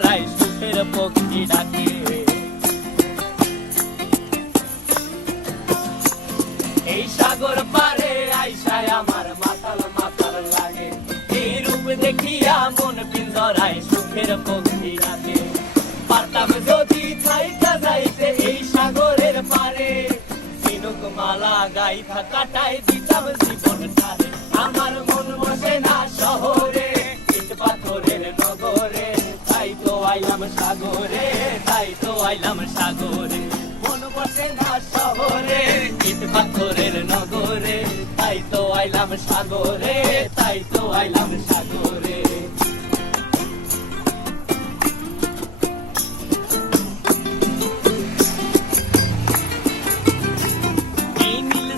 পিঞ্জরায় সুখের পক্ষী ডাকে। এই সাগর পারে আইসায় আমার মাতাল মাতাল লাগে, এই রূপ দেখিয়া মন পিঞ্জরায় সুখের পক্ষী ডাকে। পারতাম যদি থাইকা যাইতে এই সাগরের পারে, ঝিনুক মালা গাইথা কাটাই দিতাম জীবনটারে। আমার মন বসে না শহরে, ইট পাথরের নগরে, তাই তো আইলাম সাগরে, তাই তো আইলাম সাগরে। মন বসে না শহরে, ইট পাথরের নগরে, তাই তো আইলাম সাগরে, তাই তো আইলাম সাগরে।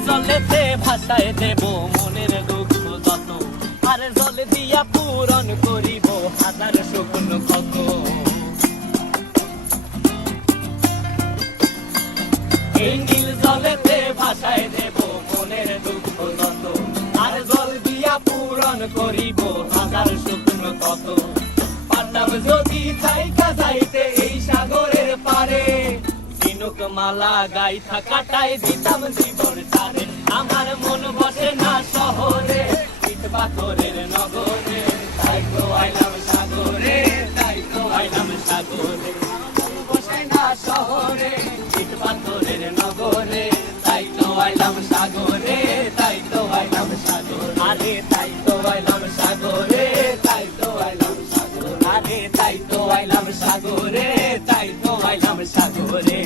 জলেতে ভাসায় দেব মনের দুঃখ যত, আর জল দিয়া পূরণ করিব হাজার শুকনো ক্ষত। এই নীল জলেতে ভাসায় দেব মনের দুঃখ যত, আর জল দিয়া পূরণ করিব হাজার শুকনো ক্ষত। পারতাম যদি থাইকা যাইতে এই সাগরের পারে, ঝিনুক মালা গাইথা কাটাই দিতাম জীবনটারে। আমার মন বসে না শহরে, ইট পাথরের নগরে, তাই তো আইলাম সাগরে, তাই তো আইলাম সাগরে। মন বসে না শহরে, ইট পাথরের নগরে, তাই তো আইলাম সাগরে, তাই তো আইলাম সাগরে। আরে তাই তো আইলাম সাগরে, তাই তো আইলাম সাগরে। আরে তাই তো আইলাম সাগরে, তাই তো আইলাম সাগরে।